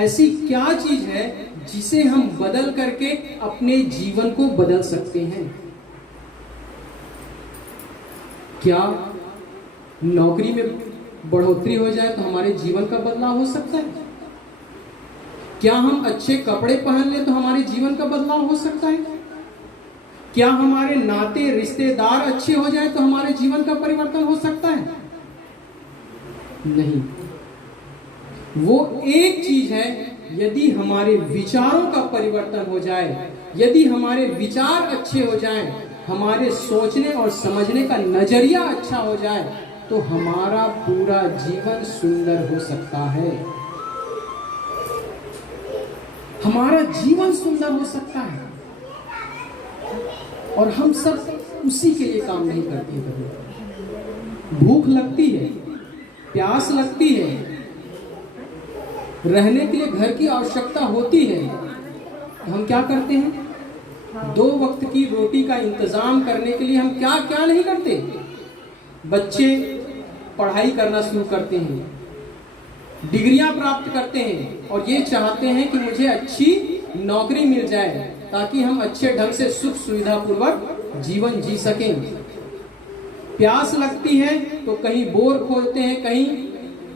ऐसी क्या चीज है जिसे हम बदल करके अपने जीवन को बदल सकते हैं? क्या नौकरी में बढ़ोतरी हो जाए तो हमारे जीवन का बदलाव हो सकता है? क्या हम अच्छे कपड़े पहन लें तो हमारे जीवन का बदलाव हो सकता है? क्या हमारे नाते रिश्तेदार अच्छे हो जाए तो हमारे जीवन का परिवर्तन हो सकता है? नहीं। वो एक चीज है, यदि हमारे विचारों का परिवर्तन हो जाए, यदि हमारे विचार अच्छे हो जाएं, हमारे सोचने और समझने का नजरिया अच्छा हो जाए, तो हमारा पूरा जीवन सुंदर हो सकता है। हमारा जीवन सुंदर हो सकता है। और हम सब उसी के लिए काम नहीं करते हैं। कभी भूख लगती है, प्यास लगती है, रहने के लिए घर की आवश्यकता होती है, हम क्या करते हैं? 2 वक्त की रोटी का इंतजाम करने के लिए हम क्या क्या नहीं करते। बच्चे पढ़ाई करना शुरू करते हैं, डिग्रियां प्राप्त करते हैं और ये चाहते हैं कि मुझे अच्छी नौकरी मिल जाए ताकि हम अच्छे ढंग से सुख सुविधा पूर्वक जीवन जी सकें। प्यास लगती है तो कहीं बोर खोलते हैं, कहीं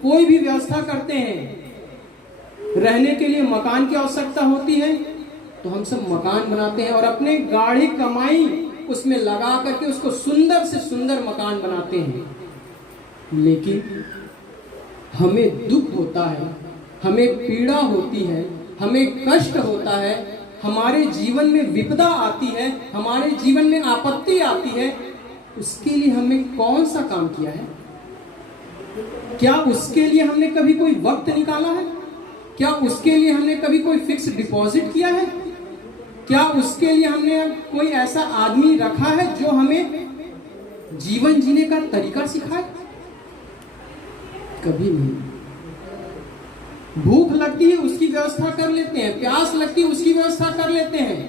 कोई भी व्यवस्था करते हैं। रहने के लिए मकान की आवश्यकता होती है तो हम सब मकान बनाते हैं और अपने गाढ़ी कमाई उसमें लगा करके उसको सुंदर से सुंदर मकान बनाते हैं। लेकिन हमें दुख होता है, हमें पीड़ा होती है, हमें कष्ट होता है, हमारे जीवन में विपदा आती है, हमारे जीवन में आपत्ति आती है, उसके लिए हमने कौन सा काम किया है? क्या उसके लिए हमने कभी कोई वक्त निकाला है? क्या उसके लिए हमने कभी कोई फिक्स डिपॉजिट किया है? क्या उसके लिए हमने कोई ऐसा आदमी रखा है जो हमें जीवन जीने का तरीका सिखाए? कभी नहीं। भूख लगती है उसकी व्यवस्था कर लेते हैं, प्यास लगती है उसकी व्यवस्था कर लेते हैं,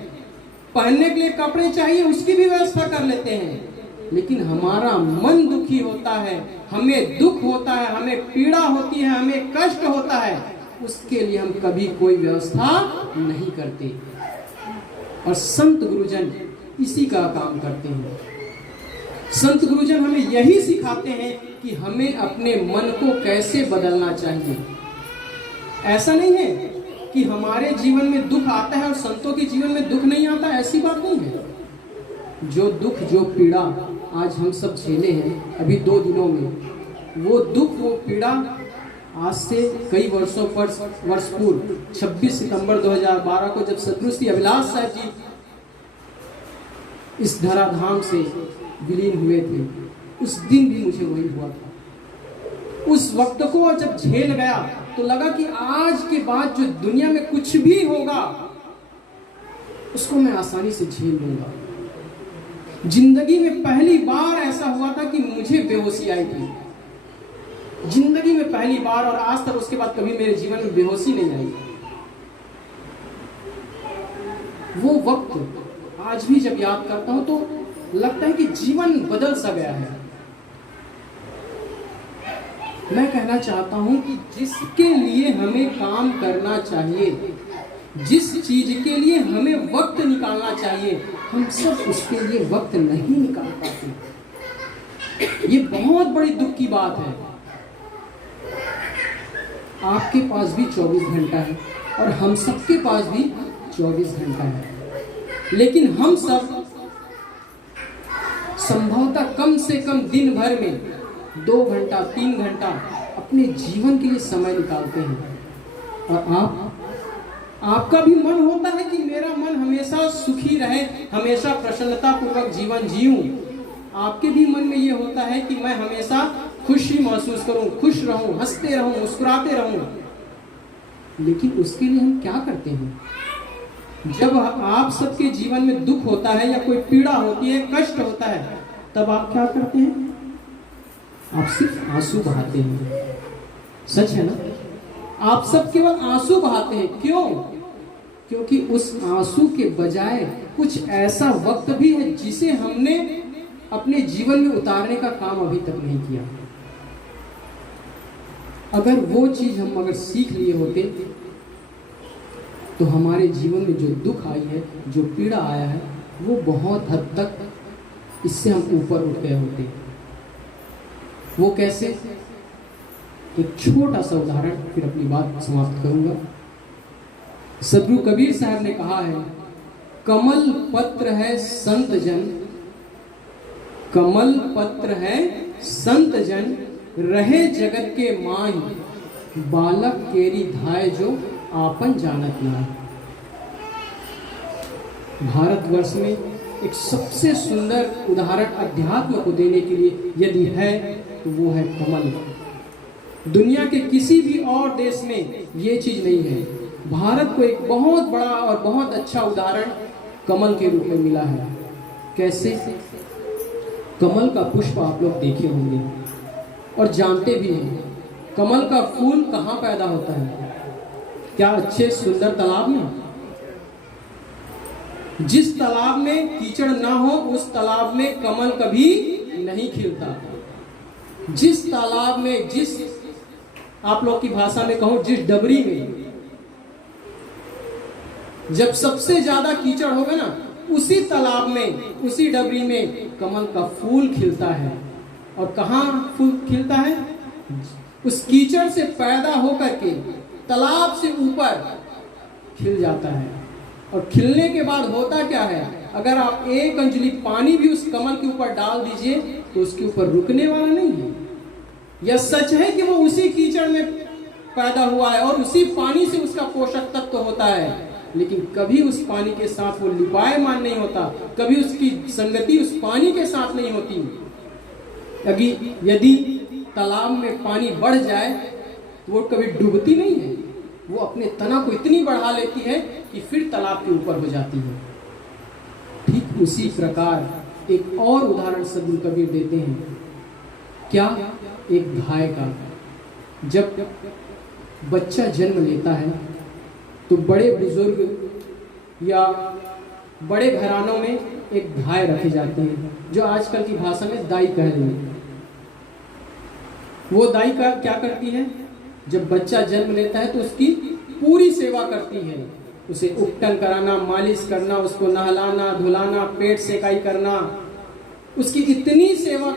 पहनने के लिए कपड़े चाहिए उसकी भी व्यवस्था कर लेते हैं। लेकिन हमारा मन दुखी होता है, हमें दुख होता है, हमें पीड़ा होती है, हमें कष्ट होता है, उसके लिए हम कभी कोई व्यवस्था नहीं करते। और संत गुरुजन इसी का काम करते हैं। संत गुरुजन हमें यही सिखाते हैं कि हमें अपने मन को कैसे बदलना चाहिए। ऐसा नहीं है कि हमारे जीवन में दुख आता है और संतों के जीवन में दुख नहीं आता, ऐसी बात नहीं है। जो दुख, जो पीड़ा आज हम सब झेले हैं अभी 2 दिनों में, वो दुख, वो पीड़ा आज से कई वर्षों पर वर्ष पूर्व 26 सितंबर 2012 को जब सदगुरु श्री अभिलाष साहब जी इस धराधाम से विलीन हुए थे, उस दिन भी मुझे वही हुआ था। उस वक्त को जब झेल गया तो लगा कि आज के बाद जो दुनिया में कुछ भी होगा उसको मैं आसानी से झेल लूंगा। जिंदगी में पहली बार ऐसा हुआ था कि मुझे बेहोशी आई थी, जिंदगी में पहली बार, और आज तक उसके बाद कभी मेरे जीवन में बेहोशी नहीं आई। वो वक्त आज भी जब याद करता हूं तो लगता है कि जीवन बदल सा गया है। मैं कहना चाहता हूं कि जिसके लिए हमें काम करना चाहिए, जिस चीज के लिए हमें वक्त निकालना चाहिए, हम सब उसके लिए वक्त नहीं निकाल पाते। ये बहुत बड़ी दुख की बात है। आपके पास भी 24 घंटा है और हम सबके पास भी 24 घंटा है, लेकिन हम सब संभवतः कम से कम दिन भर में 2 घंटा 3 घंटा अपने जीवन के लिए समय निकालते हैं। और आपका भी मन होता है कि मेरा मन हमेशा सुखी रहे, हमेशा प्रसन्नता पूर्वक जीवन जीऊं। आपके भी मन में ये होता है कि मैं हमेशा खुशी महसूस करूं, खुश रहूं, हंसते रहूं, मुस्कुराते रहूं। लेकिन उसके लिए हम क्या करते हैं? जब आप सबके जीवन में दुख होता है या कोई पीड़ा होती है, कष्ट होता है, तब आप क्या करते हैं? आप सिर्फ आंसू बहाते हैं। सच है ना? आप सब केवल आंसू बहाते हैं। क्यों? क्योंकि उस आंसू के बजाय कुछ ऐसा वक्त भी है जिसे हमने अपने जीवन में उतारने का काम अभी तक नहीं किया। अगर वो चीज हम सीख लिए होते तो हमारे जीवन में जो दुख आई है, जो पीड़ा आया है, वो बहुत हद तक इससे हम ऊपर उठ गए होते हैं। वो कैसे? एक छोटा सा उदाहरण, फिर अपनी बात समाप्त करूंगा। सदगुरु कबीर साहब ने कहा है, कमल पत्र है संत जन, कमल पत्र है संत जन, रहे जगत के माही, बालक केरी धाय जो आपन जानत ना। भारतवर्ष में एक सबसे सुंदर उदाहरण अध्यात्म को देने के लिए यदि है तो वो है कमल। दुनिया के किसी भी और देश में ये चीज नहीं है। भारत को एक बहुत बड़ा और बहुत अच्छा उदाहरण कमल के रूप में मिला है। कैसे? कमल का पुष्प आप लोग देखे होंगे और जानते भी हैं। कमल का फूल कहाँ पैदा होता है? क्या अच्छे सुंदर तालाब में? जिस तालाब में कीचड़ ना हो उस तालाब में कमल कभी नहीं खिलता। जिस तालाब में, जिस आप लोग की भाषा में कहूं, जिस डबरी में जब सबसे ज्यादा कीचड़ होगा ना, उसी तालाब में, उसी डबरी में कमल का फूल खिलता है। और कहाँ फूल खिलता है? उस कीचड़ से पैदा होकर के तालाब से ऊपर खिल जाता है। और खिलने के बाद होता क्या है? अगर आप एक अंजलि पानी भी उस कमल के ऊपर डाल दीजिए तो उसके ऊपर रुकने वाला नहीं है। यह सच है कि वो उसी कीचड़ में पैदा हुआ है और उसी पानी से उसका पोषक तत्व होता है, लेकिन कभी उस पानी के साथ वो लिपायमान नहीं होता, कभी उसकी संगति उस पानी के साथ नहीं होती। यदि तालाब में पानी बढ़ जाए तो वो कभी डूबती नहीं है, वो अपने तना को इतनी बढ़ा लेती है कि फिर तालाब के ऊपर हो जाती है। ठीक उसी प्रकार एक और उदाहरण सदगुरु कबीर देते हैं। क्या? एक गाय का जब बच्चा जन्म लेता है तो बड़े बुजुर्ग या बड़े घरानों में एक गाय रखी जाती है, जो आजकल की भाषा में दाई कह रही है। वो दाई का क्या करती है? जब बच्चा जन्म लेता है तो उसकी पूरी सेवा करती है। उसे उपटन कराना, मालिश करना, उसको नहलाना धुलाना, पेट सेकाई करना, उसकी इतनी सेवा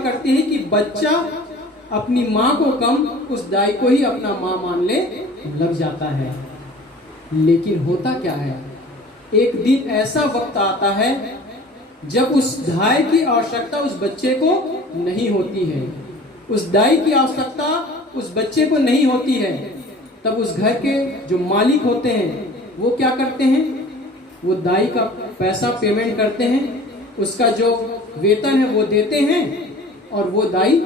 करती है कि बच्चा अपनी माँ को कम, उस दाई को ही अपना माँ मान ले लग जाता है। लेकिन होता क्या है? एक दिन ऐसा वक्त आता है जब उस दाई की आवश्यकता उस बच्चे को नहीं होती है, उस दाई की आवश्यकता उस बच्चे को नहीं होती है। तब उस घर के जो मालिक होते हैं वो क्या करते हैं? वो दाई का पैसा पेमेंट करते हैं, उसका जो वेतन है वो देते हैं और वो दाई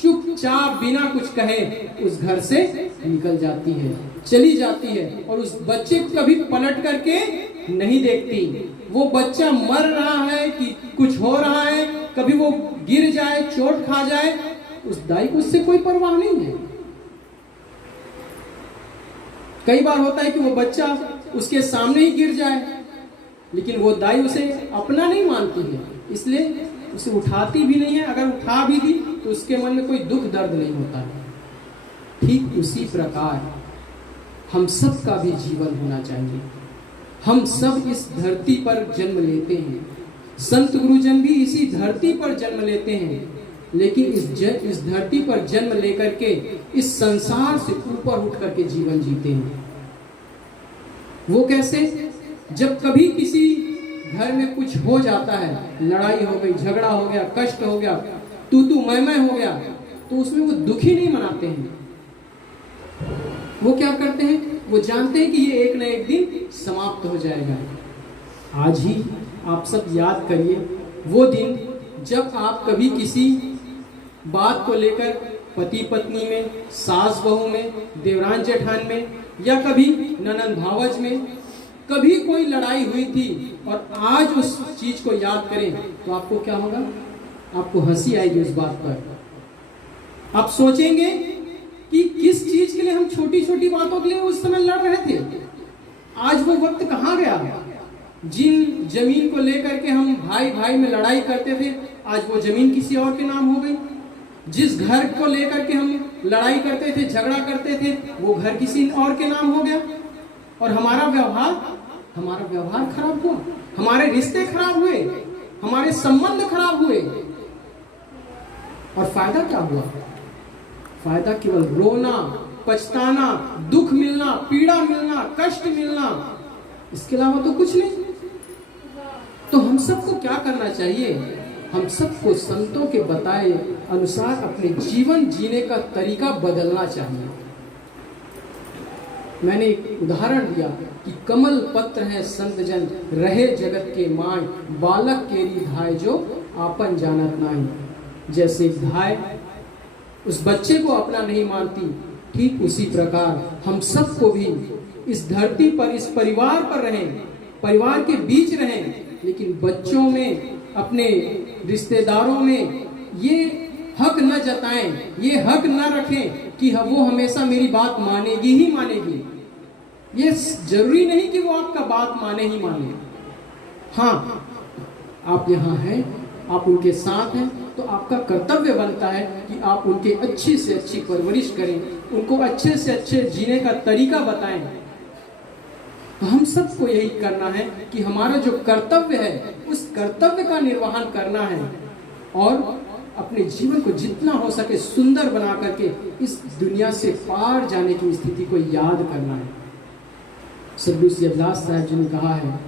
चुपचाप बिना कुछ कहे उस घर से निकल जाती है, चली जाती है और उस बच्चे को कभी पलट करके नहीं देखती। वो बच्चा मर रहा है कि कुछ हो रहा है, कभी वो गिर जाए, चोट खा जाए, उस दाई को उससे कोई परवाह नहीं है। कई बार होता है कि वो बच्चा उसके सामने ही गिर जाए, लेकिन वो दाई उसे अपना नहीं मानती है, इसलिए उसे उठाती भी नहीं है। अगर उठा भी दी तो उसके मन में कोई दुख दर्द नहीं होता है। ठीक उसी प्रकार हम सब का भी जीवन होना चाहिए। हम सब इस धरती पर जन्म लेते हैं, संत गुरुजन भी इसी धरती पर जन्म लेते हैं, लेकिन इस धरती पर जन्म लेकर के इस संसार से ऊपर उठ करके जीवन जीते हैं। वो कैसे? जब कभी किसी घर में कुछ हो जाता है, लड़ाई हो गई, झगड़ा हो गया, कष्ट हो गया, तू मैं हो गया, तो उसमें वो दुखी नहीं मनाते हैं। वो क्या करते हैं? वो जानते हैं कि ये एक न एक दिन समाप्त हो जाएगा। आज ही आप सब याद करिए वो दिन जब आप कभी किसी बात को लेकर पति पत्नी में, सास बहू में, देवरान जेठान में या कभी ननंद भावज में कभी कोई लड़ाई हुई थी और आज उस चीज को याद करें तो आपको क्या होगा? आपको हंसी आएगी उस बात पर। आप सोचेंगे कि किस चीज के लिए हम छोटी छोटी बातों के लिए उस समय लड़ रहे थे, आज वो वक्त कहाँ गया? जिन जमीन को लेकर के हम भाई भाई में लड़ाई करते थे, आज वो जमीन किसी और के नाम हो गई। जिस घर को लेकर के हम लड़ाई करते थे, झगड़ा करते थे, वो घर किसी और के नाम हो गया। और हमारा व्यवहार खराब हुआ, हमारे रिश्ते खराब हुए, हमारे संबंध खराब हुए, और फायदा क्या हुआ? फायदा केवल रोना, पछताना, दुख मिलना, पीड़ा मिलना, कष्ट मिलना, इसके अलावा तो कुछ नहीं। तो हम सबको क्या करना चाहिए? हम सबको संतों के बताए अनुसार अपने जीवन जीने का तरीका बदलना चाहिए। मैंने एक उदाहरण दिया कि कमल पत्र है संत जन, रहे जगत के माय, बालक केरी धाय जो आपन जानत नाई। जैसे धाय उस बच्चे को अपना नहीं मानती, ठीक उसी प्रकार हम सबको भी इस धरती पर, इस परिवार पर रहें, परिवार के बीच रहें, लेकिन बच्चों में, अपने रिश्तेदारों में ये हक न जताएं, ये हक न रखें कि वो हमेशा मेरी बात मानेगी ही मानेगी। ये जरूरी नहीं कि वो आपका बात माने ही माने। हाँ, आप यहाँ हैं, आप उनके साथ हैं, तो आपका कर्तव्य बनता है कि आप उनके अच्छी से अच्छी परवरिश करें, उनको अच्छे से अच्छे जीने का तरीका बताएं। तो हम सबको यही करना है कि हमारा जो कर्तव्य है उस कर्तव्य का निर्वहन करना है और अपने जीवन को जितना हो सके सुंदर बना करके इस दुनिया से पार जाने की स्थिति को याद करना है। सद्गुरु सिद्धदास साहब जी ने कहा है,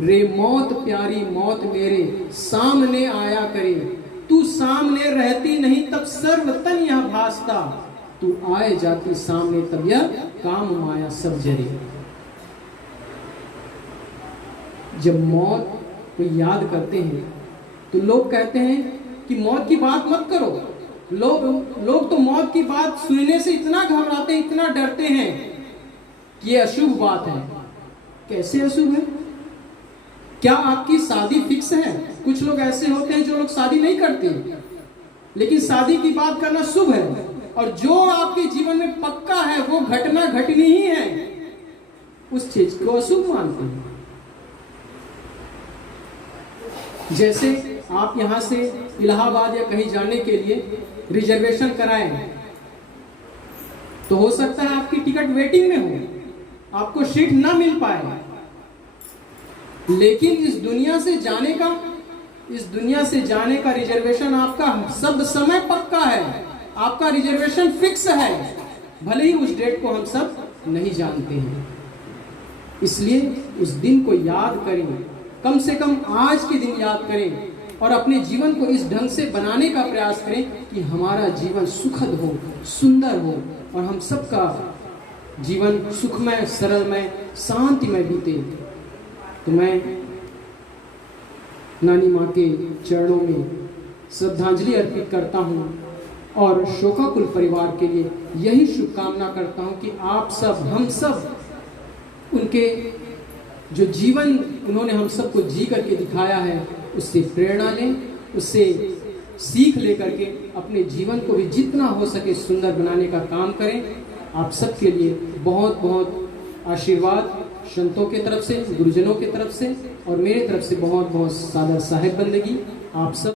रे मौत प्यारी मौत मेरे सामने आया करे, तू सामने रहती नहीं तब सर्वतन यह भासता, तू आए जाती सामने तब यह काम माया सब जरे। जब मौत को याद करते हैं तो लोग कहते हैं कि मौत की बात मत करो। लोग तो मौत की बात सुनने से इतना घबराते हैं, इतना डरते हैं कि ये अशुभ बात है। कैसे अशुभ है? क्या आपकी शादी फिक्स है? कुछ लोग ऐसे होते हैं जो लोग शादी नहीं करते, लेकिन शादी की बात करना शुभ है, और जो आपके जीवन में पक्का है वो घटना घटनी ही है, उस चीज को अशुभ मानते हैं। जैसे आप यहां से इलाहाबाद या कहीं जाने के लिए रिजर्वेशन कराएं, तो हो सकता है आपकी टिकट वेटिंग में हो, आपको सीट ना मिल पाए, लेकिन इस दुनिया से जाने का रिजर्वेशन आपका सब समय पक्का है, आपका रिजर्वेशन फिक्स है, भले ही उस डेट को हम सब नहीं जानते हैं। इसलिए उस दिन को याद करें, कम से कम आज के दिन याद करें और अपने जीवन को इस ढंग से बनाने का प्रयास करें कि हमारा जीवन सुखद हो, सुंदर हो और हम सबका जीवन सुखमय, सरलमय, शांतिमय बीते। तो मैं नानी माँ के चरणों में श्रद्धांजलि अर्पित करता हूँ और शोकाकुल परिवार के लिए यही शुभकामना करता हूँ कि आप सब, हम सब उनके जो जीवन उन्होंने हम सबको जी करके दिखाया है उससे प्रेरणा लें, उससे सीख लेकर के अपने जीवन को भी जितना हो सके सुंदर बनाने का काम करें। आप सबके लिए बहुत बहुत आशीर्वाद संतों के तरफ से, गुरुजनों के तरफ से और मेरे तरफ से बहुत बहुत सादर साहिब बंदगी। आप सब